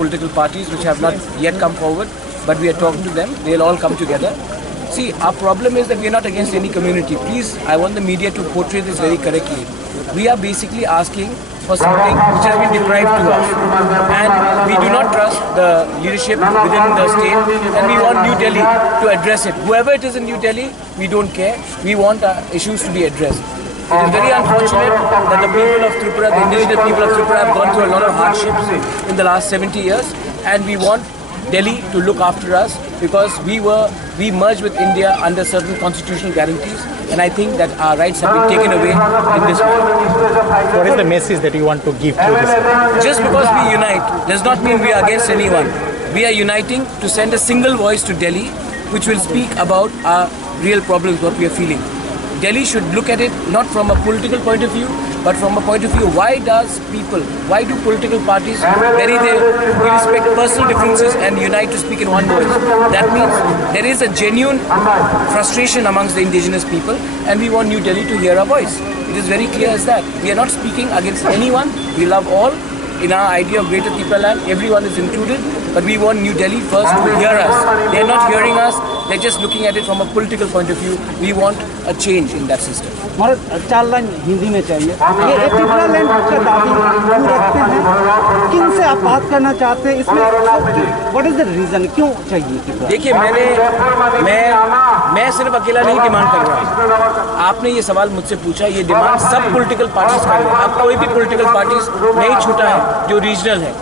political parties which have not yet come forward, but we are talking to them. They'll all come together. See, our problem is that we are not against any community. Please, I want the media to portray this very correctly. We are basically asking for something which has been deprived to us, and we do not trust the leadership within the state, and we want New Delhi to address it. Whoever it is in New Delhi, we don't care. We want our issues to be addressed. It is very unfortunate that the people of Tripura, the indigenous people of Tripura, have gone through a lot of hardships in the last 70 years, and we want Delhi to look after us because we merged with India under certain constitutional guarantees, and I think that our rights have been taken away in this way. What is the message that you want to give through this? Just because we unite does not mean we are against anyone. We are uniting to send a single voice to Delhi which will speak about our real problems, what we are feeling. Delhi should look at it not from a political point of view, but from a point of view, why do political parties bury we respect personal differences and unite to speak in one voice? That means there is a genuine frustration amongst the indigenous people, and we want New Delhi to hear our voice. It is very clear as that. We are not speaking against anyone. We love all. In our idea of Greater Tripura land, everyone is included, but we want New Delhi first to hear us. They are not hearing us, they're just looking at it from a political point of view. We want a change in that system. हमारा 4 line Hindi में चाहिए। ये ट्रिपरा land का दावी क्यों रखते हैं? किन से आप बात करना चाहते हैं? इसमें व्हाट इज द रीजन, क्यों चाहिए? देखिए, मैं सिर्फ अकेला नहीं डिमांड कर रहा। आपने ये सवाल मुझसे पूछा, ये डिमांड सब पॉलिटिकल पार्टीज कर रहे हैं। अब कोई भी पॉलिटिकल पार्टीज नहीं छूटा है जो रीजनल है,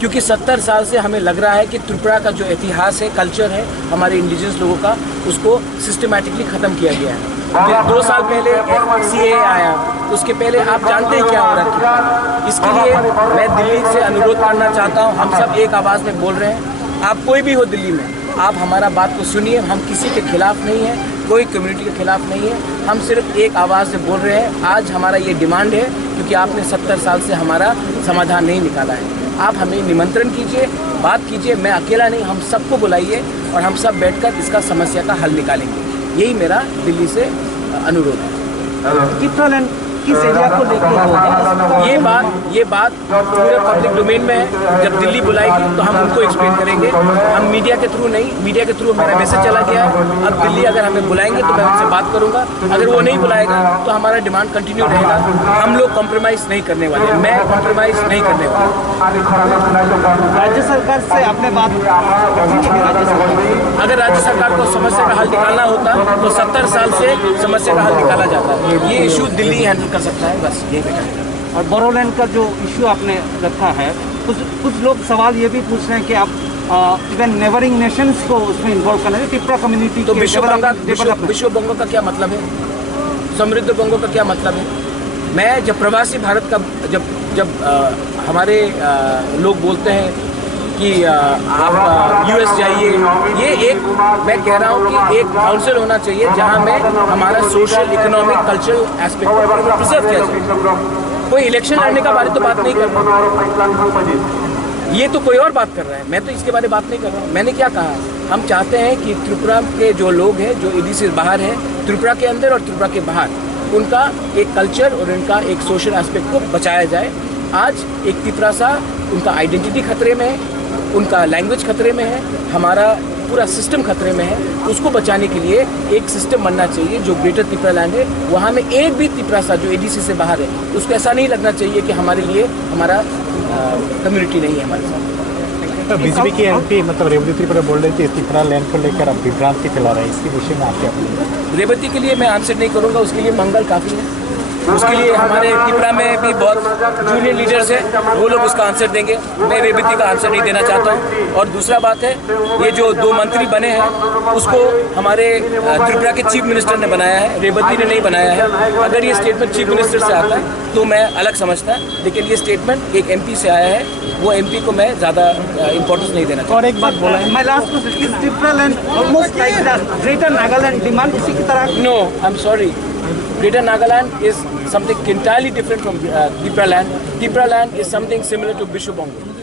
क्योंकि 70 साल से हमें लग रहा है कि त्रिपुरा का जो इतिहास है, कल्चर है हमारे इंडिजिनस लोगों का, उसको सिस्टमैटिकली ख़त्म किया गया है। 2 साल पहले CAA आया, उसके पहले आप जानते हैं क्या हो रहा है। इसके लिए मैं दिल्ली से अनुरोध करना चाहता हूँ, हम सब एक आवाज़ में बोल रहे हैं। आप कोई भी हो दिल्ली में, आप हमारा बात को सुनिए। हम किसी के खिलाफ नहीं हैं, कोई कम्युनिटी के खिलाफ नहीं है। हम सिर्फ एक आवाज़ से बोल रहे हैं। आज हमारा ये डिमांड है क्योंकि आपने 70 साल से हमारा समाधान नहीं निकाला है। आप हमें निमंत्रण कीजिए, बात कीजिए। मैं अकेला नहीं, हम सबको बुलाइए और हम सब बैठकर इसका समस्या का हल निकालेंगे। यही मेरा दिल्ली से अनुरोध है। ट्रिपरा लैंड किस एरिया को लेकर होगा? ये बात पूरे पब्लिक डोमेन में है। जब दिल्ली बुलाएगी तो हम उनको एक्सप्लेन करेंगे। हम मीडिया के थ्रू नहीं, मीडिया के थ्रू मेरा मैसेज चला गया है। अब दिल्ली अगर हमें बुलाएंगे तो मैं उनसे बात करूंगा। अगर वो नहीं बुलाएगा तो हमारा डिमांड कंटिन्यू रहेगा। हम लोग कॉम्प्रोमाइज़ नहीं करने वाले, मैं कॉम्प्रोमाइज़ नहीं करने वाला। राज्य सरकार से आपने बात, अगर राज्य सरकार को समस्या का हल निकालना होता तो 70 साल से समस्या का हल निकाला जाता है। ये इशू दिल्ली हैंडल कर सकता है, बस यही बेटा। और बोडोलैंड का जो इशू आपने रखा है, कुछ लोग सवाल ये भी पूछ रहे हैं कि आप इवन नेबरिंग नेशंस को उसमें इन्वॉल्व करना है, त्रिपुरा कम्युनिटी तो विश्व बंगो का क्या मतलब है? समृद्ध बंगो का क्या मतलब है? मैं जब प्रवासी भारत का जब हमारे लोग बोलते हैं कि आप US जाइए, ये एक मैं कह रहा हूँ कि एक काउंसिल होना चाहिए जहाँ में हमारा सोशल, इकोनॉमिक, कल्चरल एस्पेक्ट को प्रिजर्व किया जाए। कोई इलेक्शन लड़ने का बारे तो बात नहीं कर रहा, ये तो कोई और बात कर रहा है। मैं तो इसके बारे में बात नहीं कर रहा हूँ। मैंने क्या कहा, हम चाहते हैं कि त्रिपुरा के जो लोग हैं, जो ED से बाहर हैं, त्रिपुरा के अंदर और त्रिपुरा के बाहर, उनका एक कल्चर और उनका एक सोशल एस्पेक्ट को बचाया जाए। आज एक त्रिपुरा सा उनका आइडेंटिटी खतरे में है, उनका लैंग्वेज खतरे में है, हमारा पूरा सिस्टम खतरे में है। उसको बचाने के लिए एक सिस्टम बनना चाहिए जो ग्रेटर त्रिपुरा लैंड है, वहाँ में एक भी त्रिपुरा सा जो ADC से बाहर है, उसको ऐसा नहीं लगना चाहिए कि हमारे लिए हमारा कम्युनिटी नहीं है हमारे साथ। तो बीजेपी की MP मतलब रेवती त्रिपुरा बोल रही थी त्रिपुरा लैंड को लेकर अब विभ्रांति फैला रहा है, इसके विषय में आप क्या बोलेंगे? रेवती के लिए मैं आंसर नहीं करूँगा, उसके लिए मंगल काफ़ी है। उसके लिए हमारे त्रिपुरा में भी बहुत जूनियर लीडर्स हैं, वो लोग उसका आंसर देंगे। मैं रेवती का आंसर नहीं देना चाहता हूँ। और दूसरा बात है, ये जो 2 मंत्री बने हैं उसको हमारे त्रिपुरा के चीफ मिनिस्टर ने बनाया है, रेवती ने नहीं बनाया है। अगर ये स्टेटमेंट चीफ मिनिस्टर से आता है तो मैं अलग समझता, लेकिन ये स्टेटमेंट एक MP से आया है, वो MP को मैं ज़्यादा इंपॉर्टेंस नहीं देना चाहता। और एक बात बोला है, मैं लास्ट में Tripura land almost like the greater Nagaland demand इसी की तरह। No, I am sorry, Greater Nagaland is something entirely different from Tripura land. Tripura land is something similar to Bishu Bongo.